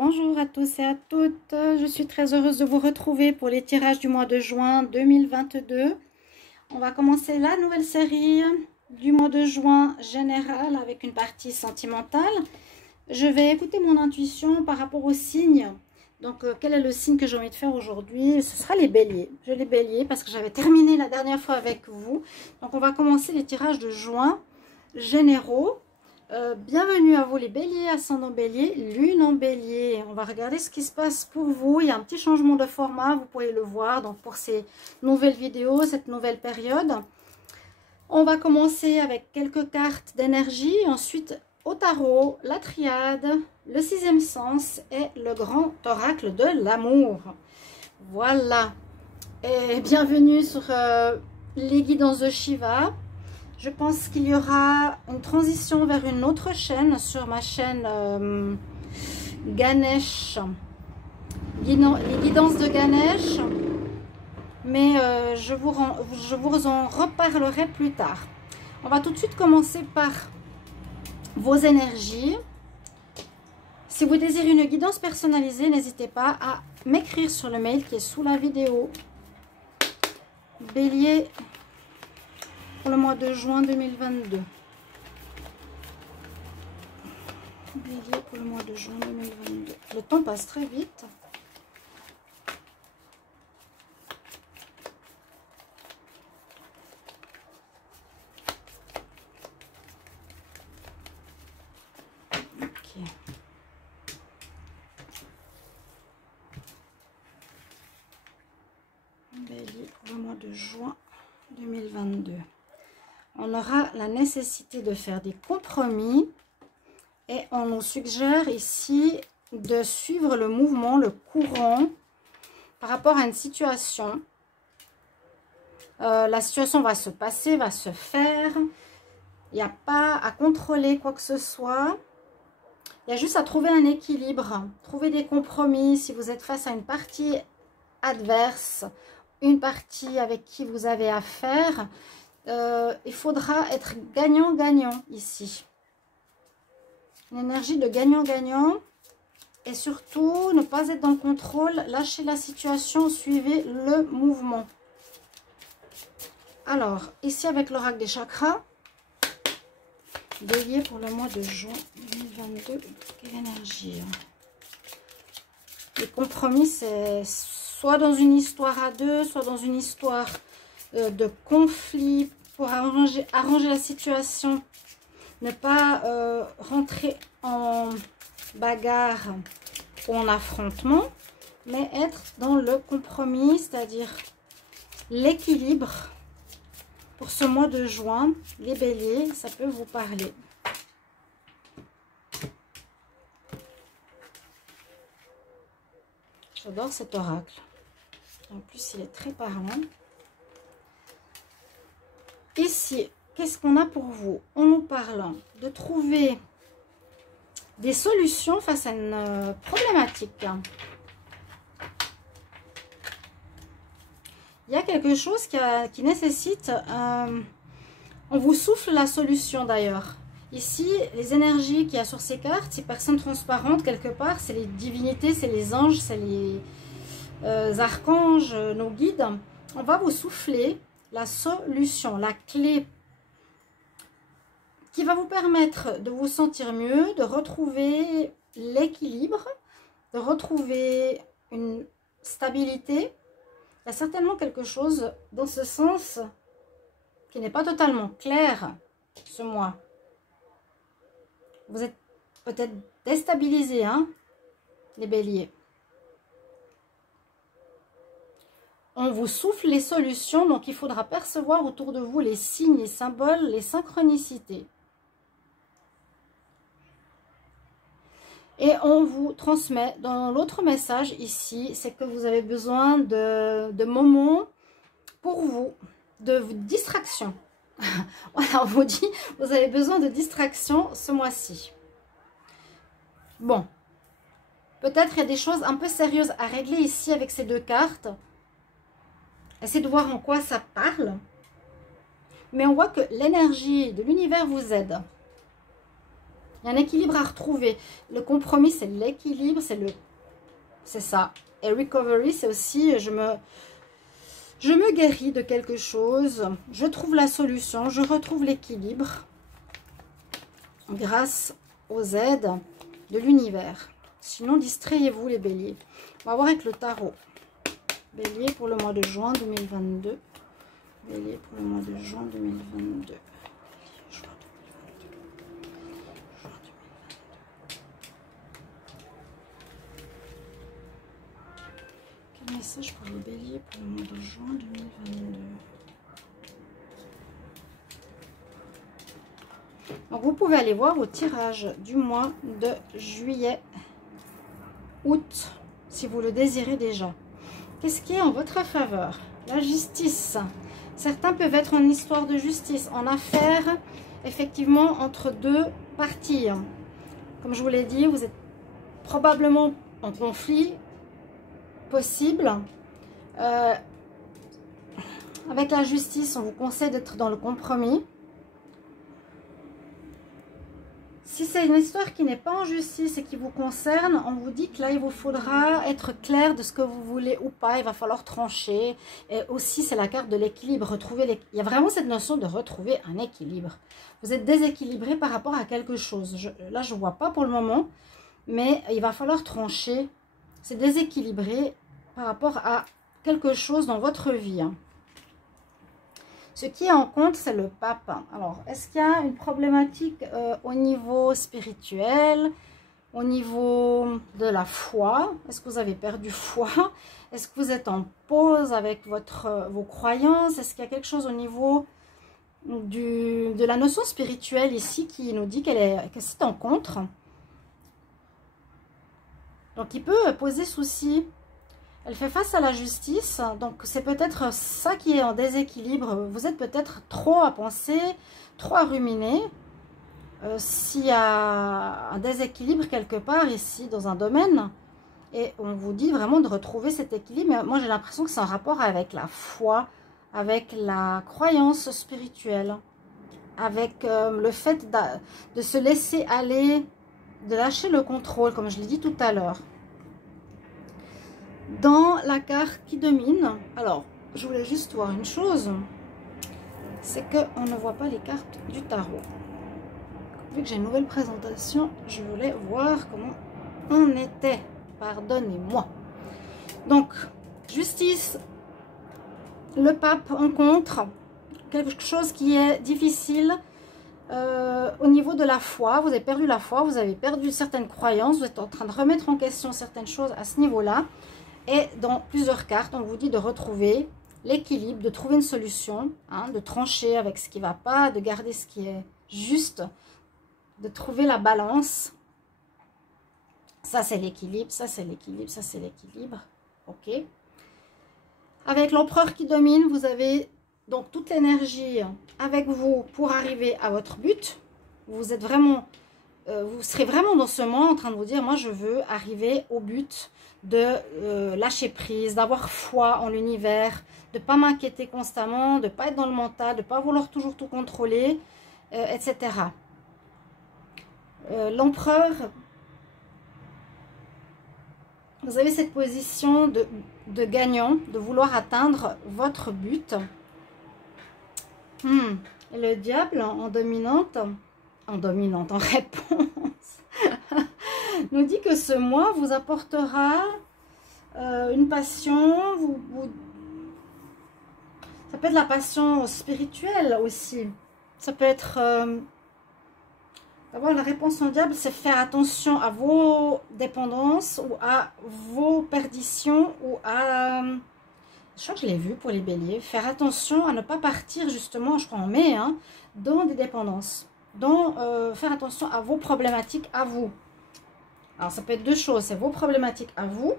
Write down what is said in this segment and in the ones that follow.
Bonjour à tous et à toutes, je suis très heureuse de vous retrouver pour les tirages du mois de juin 2022. On va commencer la nouvelle série du mois de juin général avec une partie sentimentale. Je vais écouter mon intuition par rapport aux signes. Donc quel est le signe que j'ai envie de faire aujourd'hui? Ce sera les béliers. Je les béliers parce que j'avais terminé la dernière fois avec vous. Donc on va commencer les tirages de juin généraux. Bienvenue à vous les béliers, ascendant bélier, lune en bélier. On va regarder ce qui se passe pour vous. Il y a un petit changement de format, vous pouvez le voir. Donc pour ces nouvelles vidéos, cette nouvelle période, on va commencer avec quelques cartes d'énergie. Ensuite au tarot, la triade, le sixième sens et le grand oracle de l'amour. Voilà. Et bienvenue sur les guidances de Shiva. Je pense qu'il y aura une transition vers une autre chaîne sur ma chaîne Ganesh, les guidances de Ganesh, mais je vous en reparlerai plus tard. On va tout de suite commencer par vos énergies. Si vous désirez une guidance personnalisée, n'hésitez pas à m'écrire sur le mail qui est sous la vidéo. Bélier, pour le mois de juin 2022. Bélier pour le mois de juin 2022. Le temps passe très vite. Ok. Bélier pour le mois de juin 2022. On aura la nécessité de faire des compromis et on nous suggère ici de suivre le mouvement, le courant par rapport à une situation. La situation va se passer, va se faire. Il n'y a pas à contrôler quoi que ce soit. Il y a juste à trouver un équilibre, trouver des compromis si vous êtes face à une partie adverse, une partie avec qui vous avez affaire. Il faudra être gagnant-gagnant ici. Une énergie de gagnant-gagnant. Et surtout, ne pas être dans le contrôle. Lâchez la situation, suivez le mouvement. Alors, ici avec l'oracle des chakras. Bélier pour le mois de juin 2022. Quelle énergie? Les compromis, c'est soit dans une histoire à deux, soit dans une histoire de conflit, pour arranger la situation, ne pas rentrer en bagarre ou en affrontement, mais être dans le compromis, c'est-à-dire l'équilibre. Pour ce mois de juin, les béliers, ça peut vous parler. J'adore cet oracle. En plus, il est très parlant. Ici, qu'est-ce qu'on a pour vous? On nous parle de trouver des solutions face à une problématique. Il y a quelque chose qui nécessite... on vous souffle la solution d'ailleurs. Ici, les énergies qu'il y a sur ces cartes, ces personnes transparentes quelque part, c'est les divinités, c'est les anges, c'est les archanges, nos guides. On va vous souffler la solution, la clé qui va vous permettre de vous sentir mieux, de retrouver l'équilibre, de retrouver une stabilité. Il y a certainement quelque chose dans ce sens qui n'est pas totalement clair ce mois. Vous êtes peut-être déstabilisés, hein, les béliers. On vous souffle les solutions, donc il faudra percevoir autour de vous les signes, les symboles, les synchronicités. Et on vous transmet dans l'autre message ici, c'est que vous avez besoin de moments pour vous, de distraction. Voilà, on vous dit, vous avez besoin de distraction ce mois-ci. Bon, peut-être il y a des choses un peu sérieuses à régler ici avec ces deux cartes. Essayez de voir en quoi ça parle. Mais on voit que l'énergie de l'univers vous aide. Il y a un équilibre à retrouver. Le compromis, c'est l'équilibre, c'est ça. Et recovery, c'est aussi, je me guéris de quelque chose, je trouve la solution, je retrouve l'équilibre grâce aux aides de l'univers. Sinon, distrayez-vous les béliers. On va voir avec le tarot. Bélier pour le mois de juin 2022. Bélier pour le mois de juin 2022. Quel message pour les béliers pour le mois de juin 2022? Donc vous pouvez aller voir vos tirages du mois de juillet, août, si vous le désirez déjà. Qu'est-ce qui est en votre faveur? La justice. Certains peuvent être en histoire de justice, en affaires, effectivement, entre deux parties. Comme je vous l'ai dit, vous êtes probablement en conflit possible. Avec la justice, on vous conseille d'être dans le compromis. Si c'est une histoire qui n'est pas en justice et qui vous concerne, on vous dit que là, il vous faudra être clair de ce que vous voulez ou pas. Il va falloir trancher. Et aussi, c'est la carte de l'équilibre. Il y a vraiment cette notion de retrouver un équilibre. Vous êtes déséquilibré par rapport à quelque chose. Là, je ne vois pas pour le moment, mais il va falloir trancher. C'est déséquilibré par rapport à quelque chose dans votre vie. Ce qui est en compte, c'est le pape. Alors, est-ce qu'il y a une problématique au niveau spirituel, au niveau de la foi? Est-ce que vous avez perdu foi? Est-ce que vous êtes en pause avec vos croyances? Est-ce qu'il y a quelque chose au niveau de la notion spirituelle ici qui nous dit que c'est en contre? Donc, il peut poser souci. Elle fait face à la justice, donc c'est peut-être ça qui est en déséquilibre. Vous êtes peut-être trop à penser, trop à ruminer. S'il y a un déséquilibre quelque part ici dans un domaine, et on vous dit vraiment de retrouver cet équilibre, mais moi j'ai l'impression que c'est en rapport avec la foi, avec la croyance spirituelle, avec le fait de se laisser aller, de lâcher le contrôle, comme je l'ai dit tout à l'heure. Dans la carte qui domine, alors je voulais juste voir une chose, c'est qu'on ne voit pas les cartes du tarot. Vu que j'ai une nouvelle présentation, je voulais voir comment on était. Pardonnez-moi. Donc, justice, le pape en contre, quelque chose qui est difficile au niveau de la foi. Vous avez perdu la foi, vous avez perdu certaines croyances, vous êtes en train de remettre en question certaines choses à ce niveau-là. Et dans plusieurs cartes, on vous dit de retrouver l'équilibre, de trouver une solution, hein, de trancher avec ce qui ne va pas, de garder ce qui est juste, de trouver la balance. Ça, c'est l'équilibre, ça, c'est l'équilibre, ça, c'est l'équilibre. OK. Avec l'empereur qui domine, vous avez donc toute l'énergie avec vous pour arriver à votre but. Vous êtes vraiment... vous serez vraiment dans ce moment en train de vous dire, moi, je veux arriver au but de lâcher prise, d'avoir foi en l'univers, de ne pas m'inquiéter constamment, de ne pas être dans le mental, de ne pas vouloir toujours tout contrôler, etc. L'empereur, vous avez cette position de gagnant, de vouloir atteindre votre but. Et le diable en dominante, en réponse, nous dit que ce mois vous apportera une passion, ça peut être la passion spirituelle aussi, ça peut être, d'abord la réponse au diable, c'est faire attention à vos dépendances ou à vos perditions ou à, je crois que je l'ai vu pour les béliers, faire attention à ne pas partir justement, je crois en mai, hein, dans des dépendances. Donc, faire attention à vos problématiques à vous. Alors, ça peut être deux choses. C'est vos problématiques à vous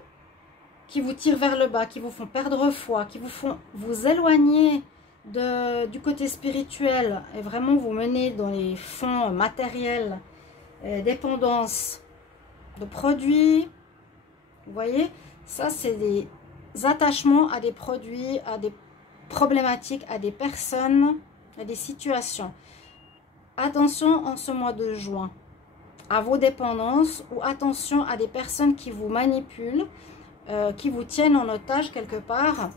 qui vous tirent vers le bas, qui vous font perdre foi, qui vous font vous éloigner du côté spirituel et vraiment vous mener dans les fonds matériels, dépendance de produits. Vous voyez, ça, c'est des attachements à des produits, à des problématiques, à des personnes, à des situations. Attention en ce mois de juin. à vos dépendances ou attention à des personnes qui vous manipulent, qui vous tiennent en otage quelque part,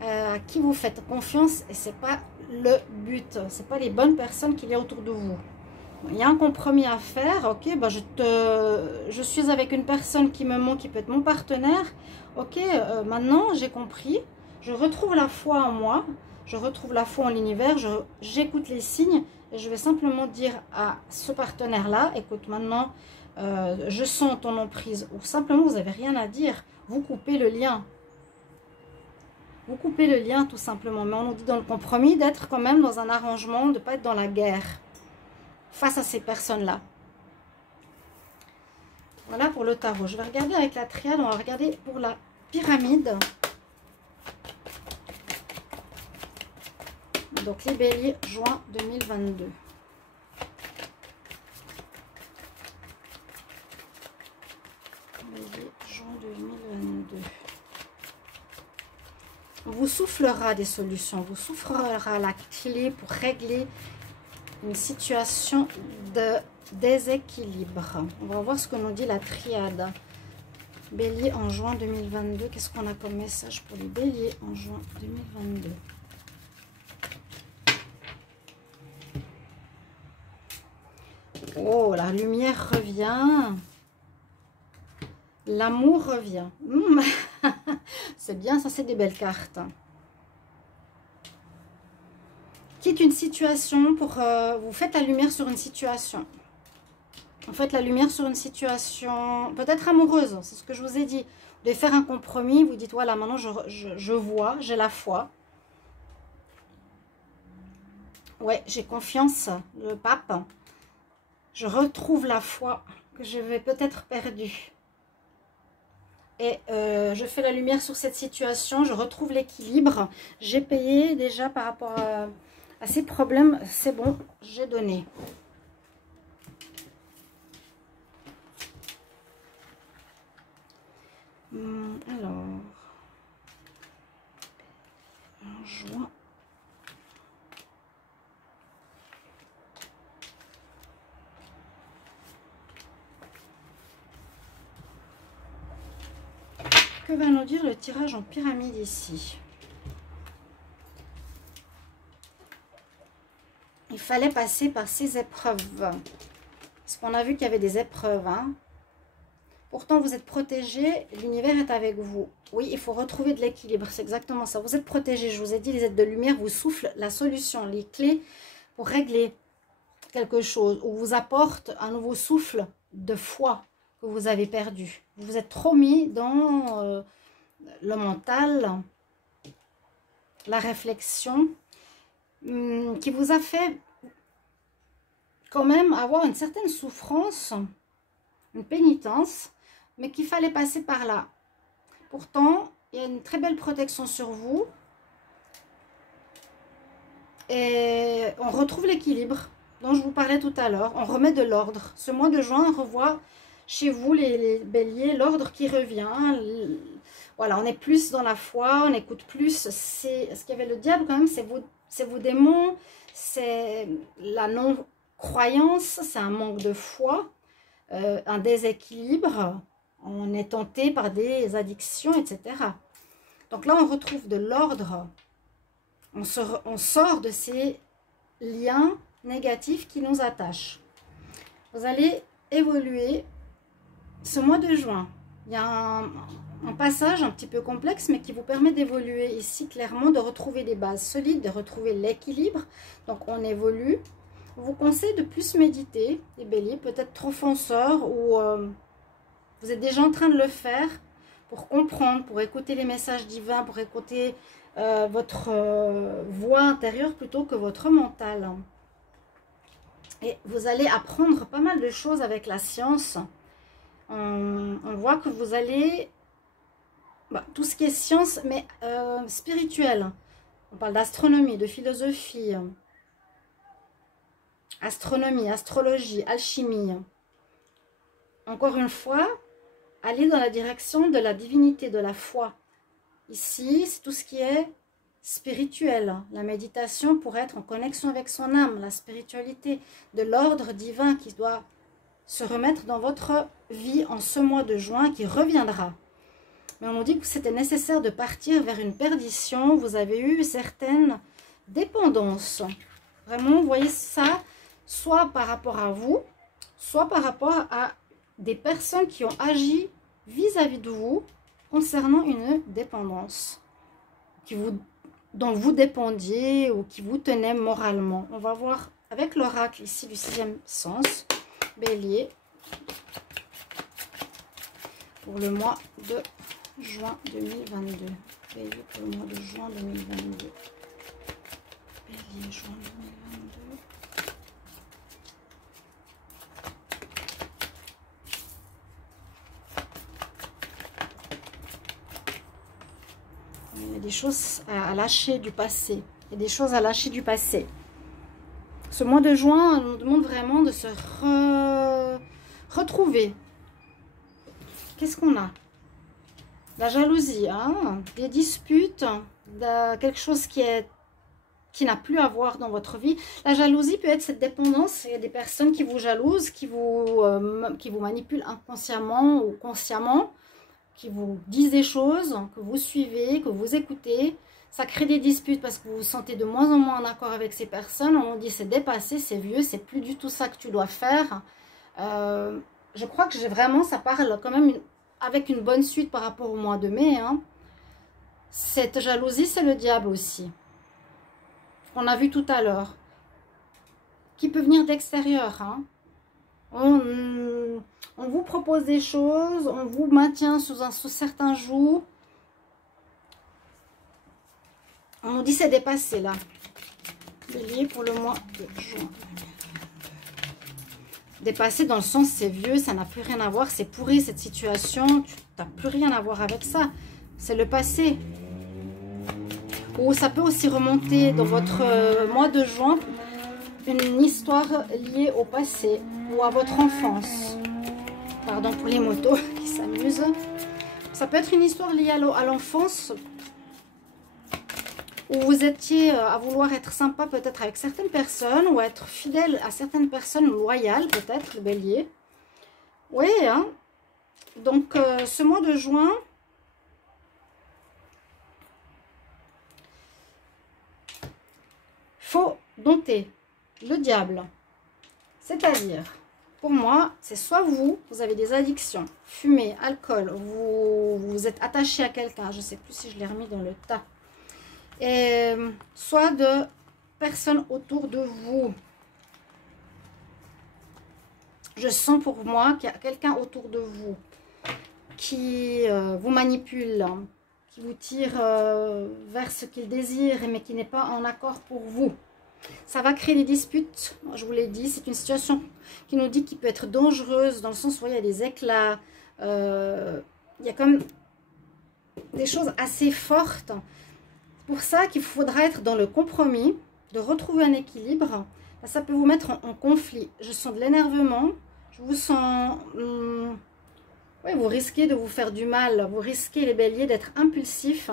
à qui vous faites confiance et c'est pas le but, c'est pas les bonnes personnes qu'il y a autour de vous. Il y a un compromis à faire, ok, bah je suis avec une personne qui me ment, qui peut être mon partenaire, ok, maintenant j'ai compris, je retrouve la foi en moi, je retrouve la foi en l'univers, j'écoute les signes et je vais simplement dire à ce partenaire-là, écoute, maintenant je sens ton emprise, ou simplement vous n'avez rien à dire, vous coupez le lien. Vous coupez le lien tout simplement, mais on nous dit dans le compromis d'être quand même dans un arrangement, de ne pas être dans la guerre face à ces personnes-là. Voilà pour le tarot. Je vais regarder avec la triade, on va regarder pour la pyramide. Donc les béliers, juin 2022. Bélier, juin 2022. Vous soufflera des solutions, vous soufflera la clé pour régler une situation de déséquilibre. On va voir ce que nous dit la triade. Bélier en juin 2022. Qu'est-ce qu'on a comme message pour les béliers en juin 2022? Oh, la lumière revient. L'amour revient. C'est bien, ça c'est des belles cartes. Quitte une situation pour... vous faites la lumière sur une situation. Vous faites la lumière sur une situation peut-être amoureuse, c'est ce que je vous ai dit. Vous devez faire un compromis, vous dites, voilà, maintenant je vois, j'ai la foi. Ouais, j'ai confiance, le pape. Je retrouve la foi que j'avais peut-être perdue. Et je fais la lumière sur cette situation, je retrouve l'équilibre. J'ai payé déjà par rapport à ces problèmes, c'est bon, j'ai donné. Alors, en juin. Que va nous dire le tirage en pyramide ici? Il fallait passer par ces épreuves. Parce qu'on a vu qu'il y avait des épreuves. Hein. Pourtant, vous êtes protégé. L'univers est avec vous. Oui, il faut retrouver de l'équilibre. C'est exactement ça. Vous êtes protégé. Je vous ai dit, les êtres de lumière vous soufflent la solution, les clés pour régler quelque chose. Ou vous apportent un nouveau souffle de foi que vous avez perdu. Vous vous êtes trop mis dans le mental, la réflexion, qui vous a fait quand même avoir une certaine souffrance, une pénitence, mais qu'il fallait passer par là. Pourtant, il y a une très belle protection sur vous. Et on retrouve l'équilibre dont je vous parlais tout à l'heure. On remet de l'ordre. Ce mois de juin, on revoit chez vous, les béliers, l'ordre qui revient. Voilà, on est plus dans la foi, on écoute plus. C'est ce qu'il y avait le diable quand même, c'est vos démons, c'est la non-croyance, c'est un manque de foi, un déséquilibre. On est tenté par des addictions, etc. Donc là, on retrouve de l'ordre. On sort de ces liens négatifs qui nous attachent. Vous allez évoluer ce mois de juin. Il y a un passage un petit peu complexe, mais qui vous permet d'évoluer ici clairement, de retrouver des bases solides, de retrouver l'équilibre. Donc on évolue. Je vous conseille de plus méditer, les béliers, peut-être trop fonceurs ou vous êtes déjà en train de le faire pour comprendre, pour écouter les messages divins, pour écouter votre voix intérieure plutôt que votre mental. Et vous allez apprendre pas mal de choses avec la science. On voit que vous allez... tout ce qui est science, mais spirituelle. On parle d'astronomie, de philosophie, astronomie, astrologie, alchimie. Encore une fois, allez dans la direction de la divinité, de la foi. Ici, c'est tout ce qui est spirituel. La méditation pour être en connexion avec son âme, la spiritualité, de l'ordre divin qui doit se remettre dans votre vie en ce mois de juin qui reviendra. Mais on nous dit que c'était nécessaire de partir vers une perdition. Vous avez eu certaines dépendances. Vraiment, vous voyez ça, soit par rapport à vous, soit par rapport à des personnes qui ont agi vis-à-vis de vous concernant une dépendance dont vous dépendiez ou qui vous tenait moralement. On va voir avec l'oracle ici du 6e sens, Bélier, pour le mois de juin 2022. Bélier pour le mois de juin 2022. Bélier, juin 2022. Il y a des choses à lâcher du passé. Il y a des choses à lâcher du passé. Ce mois de juin nous demande vraiment de se retrouver. Qu'est-ce qu'on a? La jalousie, hein? Des disputes, quelque chose qui n'a plus à voir dans votre vie. La jalousie peut être cette dépendance. Il y a des personnes qui vous jalousent, qui vous manipulent inconsciemment ou consciemment, qui vous disent des choses, que vous suivez, que vous écoutez. Ça crée des disputes parce que vous vous sentez de moins en moins en accord avec ces personnes. On dit c'est dépassé, c'est vieux, c'est plus du tout ça que tu dois faire. Je crois que vraiment, ça parle quand même avec une bonne suite par rapport au mois de mai. Hein. Cette jalousie, c'est le diable aussi. On a vu tout à l'heure. Qui peut venir d'extérieur. Hein. On vous propose des choses, on vous maintient sous certains jours. On nous dit c'est dépassé là. Bélier pour le mois de juin. Dépassé dans le sens c'est vieux, ça n'a plus rien à voir, c'est pourri cette situation, tu n'as plus rien à voir avec ça. C'est le passé. Ou ça peut aussi remonter dans votre mois de juin, une histoire liée au passé ou à votre enfance. Pardon pour les motos qui s'amusent. Ça peut être une histoire liée à l'enfance, où vous étiez à vouloir être sympa peut-être avec certaines personnes, ou être fidèle à certaines personnes, loyales peut-être, le bélier. Oui, hein. Donc ce mois de juin, faut dompter le diable. C'est-à-dire, pour moi, c'est soit vous avez des addictions, fumée, alcool, vous êtes attaché à quelqu'un, je ne sais plus si je l'ai remis dans le tas, et soit de personnes autour de vous. Je sens pour moi qu'il y a quelqu'un autour de vous qui vous manipule, qui vous tire vers ce qu'il désire, mais qui n'est pas en accord pour vous. Ça va créer des disputes, je vous l'ai dit, c'est une situation qui nous dit qu'il peut être dangereuse, dans le sens où il y a des éclats, il y a comme des choses assez fortes. C'est pour ça qu'il faudra être dans le compromis, de retrouver un équilibre. Ça peut vous mettre en conflit. Je sens de l'énervement, je vous sens... oui, vous risquez de vous faire du mal, vous risquez les béliers d'être impulsifs.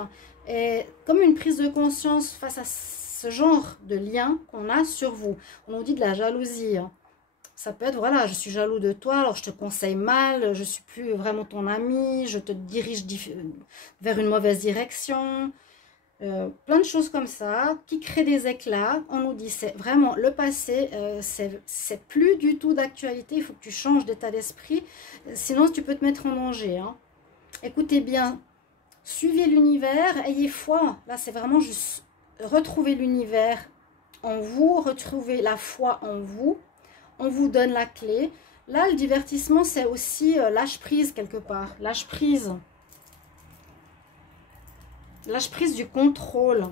Et comme une prise de conscience face à ce genre de lien qu'on a sur vous. On nous dit de la jalousie. Ça peut être, voilà, je suis jaloux de toi, alors je te conseille mal, je ne suis plus vraiment ton ami, je te dirige vers une mauvaise direction. Plein de choses comme ça qui créent des éclats. On nous dit c'est vraiment le passé, c'est plus du tout d'actualité, il faut que tu changes d'état d'esprit, sinon tu peux te mettre en danger. Hein. Écoutez bien, suivez l'univers, ayez foi. Là c'est vraiment juste retrouver l'univers en vous, retrouver la foi en vous. On vous donne la clé. Là le divertissement c'est aussi lâche prise quelque part, lâche prise. Lâche prise du contrôle.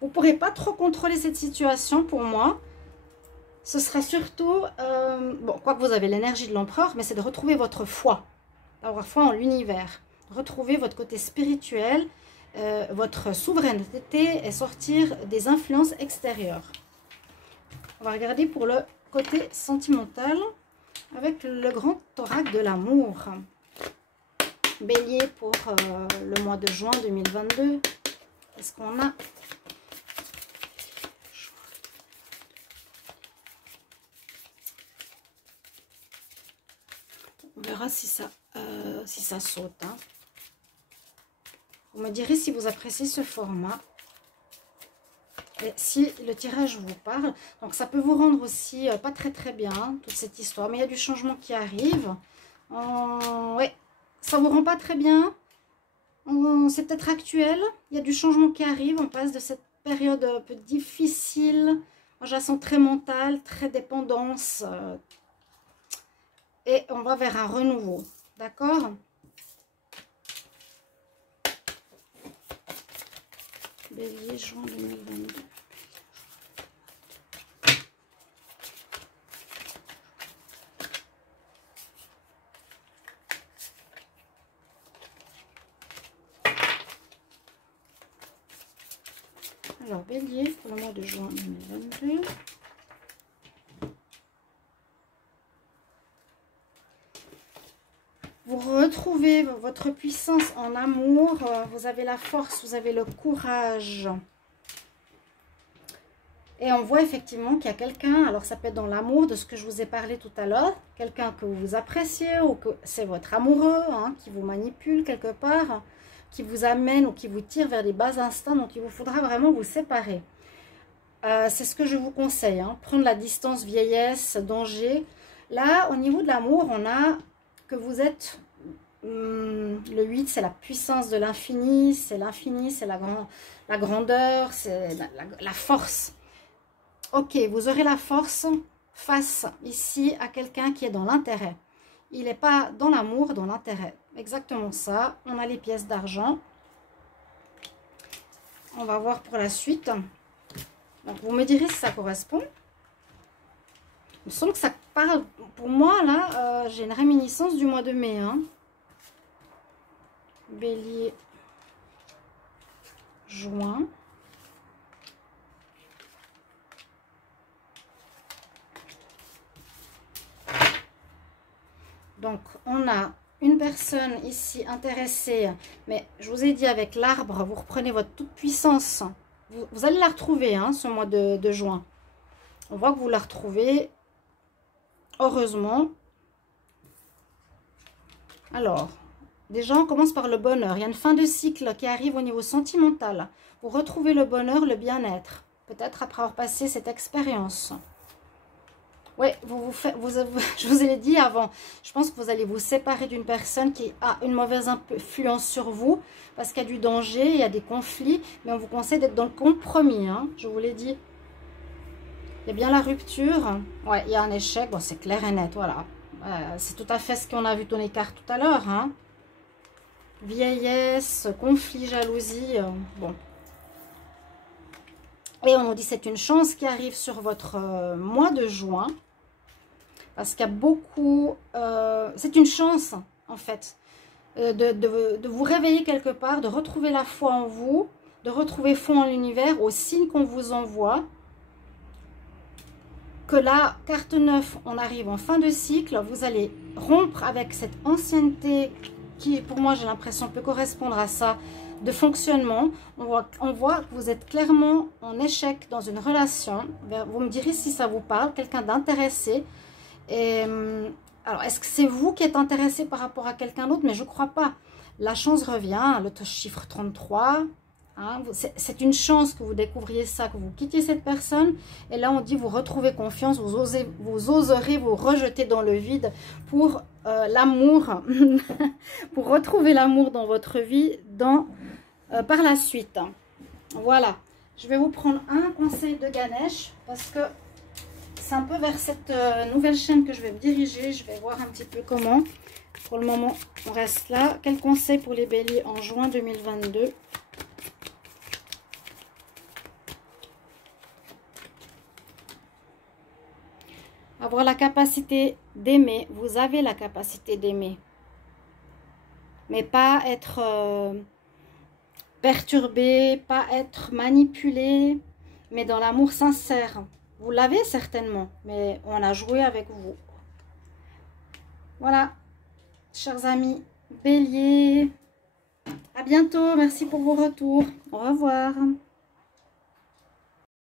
Vous ne pourrez pas trop contrôler cette situation pour moi. Ce sera surtout, bon, quoique vous avez l'énergie de l'empereur, mais c'est de retrouver votre foi. Avoir foi en l'univers. Retrouver votre côté spirituel, votre souveraineté et sortir des influences extérieures. On va regarder pour le côté sentimental avec le grand oracle de l'amour. Bélier pour le mois de juin 2022. Qu'est-ce qu'on a? verra si ça saute. Hein. Vous me direz si vous appréciez ce format. Et si le tirage vous parle. Donc ça peut vous rendre aussi pas très bien, hein, toute cette histoire. Mais il y a du changement qui arrive. Ouais, ça vous rend pas très bien. C'est peut-être actuel. Il y a du changement qui arrive. On passe de cette période un peu difficile. Moi, je la sens très mentale, très dépendance. Et on va vers un renouveau. D'accord? Bélier, juin 2022. Alors, Bélier, pour le mois de juin 2022. Vous retrouvez votre puissance en amour. Vous avez la force, vous avez le courage. Et on voit effectivement qu'il y a quelqu'un, alors ça peut être dans l'amour, de ce que je vous ai parlé tout à l'heure, quelqu'un que vous appréciez ou que c'est votre amoureux, hein, qui vous manipule quelque part, qui vous amène ou qui vous tire vers les bas instincts, donc il vous faudra vraiment vous séparer. C'est ce que je vous conseille, hein, prendre la distance vieillesse, danger. Là, au niveau de l'amour, on a que vous êtes, le 8, c'est la puissance de l'infini, c'est la grandeur, c'est la force. Ok, vous aurez la force face ici à quelqu'un qui est dans l'intérêt. Il n'est pas dans l'amour, dans l'intérêt. Exactement ça. On a les pièces d'argent. On va voir pour la suite. Donc, vous me direz si ça correspond. Il me semble que ça parle, pour moi, là, j'ai une réminiscence du mois de mai. Hein. Bélier, juin. Donc, on a une personne ici intéressée, mais je vous ai dit avec l'arbre, vous reprenez votre toute puissance. Vous allez la retrouver, hein, ce mois de juin. On voit que vous la retrouvez, heureusement. Alors, déjà, on commence par le bonheur. Il y a une fin de cycle qui arrive au niveau sentimental. Vous retrouvez le bonheur, le bien-être. Peut-être après avoir passé cette expérience. Oui, je vous ai dit avant, je pense que vous allez vous séparer d'une personne qui a une mauvaise influence sur vous, parce qu'il y a du danger, il y a des conflits, mais on vous conseille d'être dans le compromis, hein, je vous l'ai dit. Il y a bien la rupture, ouais, il y a un échec, bon c'est clair et net, voilà. C'est tout à fait ce qu'on a vu dans les cartes tout à l'heure, hein. Vieillesse, conflit, jalousie, bon. Et on nous dit c'est une chance qui arrive sur votre mois de juin. Parce qu'il y a beaucoup... c'est une chance, en fait, de vous réveiller quelque part, de retrouver la foi en vous, de retrouver foi en l'univers, aux signes qu'on vous envoie. Que là, carte 9, on arrive en fin de cycle. Vous allez rompre avec cette ancienneté qui, pour moi, j'ai l'impression peut correspondre à ça, de fonctionnement. On voit que vous êtes clairement en échec dans une relation. Vous me direz si ça vous parle, quelqu'un d'intéressé. Et alors, est-ce que c'est vous qui êtes intéressé par rapport à quelqu'un d'autre? Mais je ne crois pas. La chance revient, le chiffre 33. Hein, c'est une chance que vous découvriez ça, que vous quittiez cette personne. Et là, on dit vous retrouvez confiance, vous oserez vous rejeter dans le vide pour l'amour, pour retrouver l'amour dans votre vie par la suite. Voilà. Je vais vous prendre un conseil de Ganesh parce que c'est un peu vers cette nouvelle chaîne que je vais me diriger. Je vais voir un petit peu comment. Pour le moment, on reste là. Quel conseil pour les béliers en juin 2022? Avoir la capacité d'aimer. Vous avez la capacité d'aimer. Mais pas être perturbé, pas être manipulé, mais dans l'amour sincère. Vous l'avez certainement, mais on a joué avec vous. Voilà, chers amis, bélier. À bientôt, merci pour vos retours. Au revoir.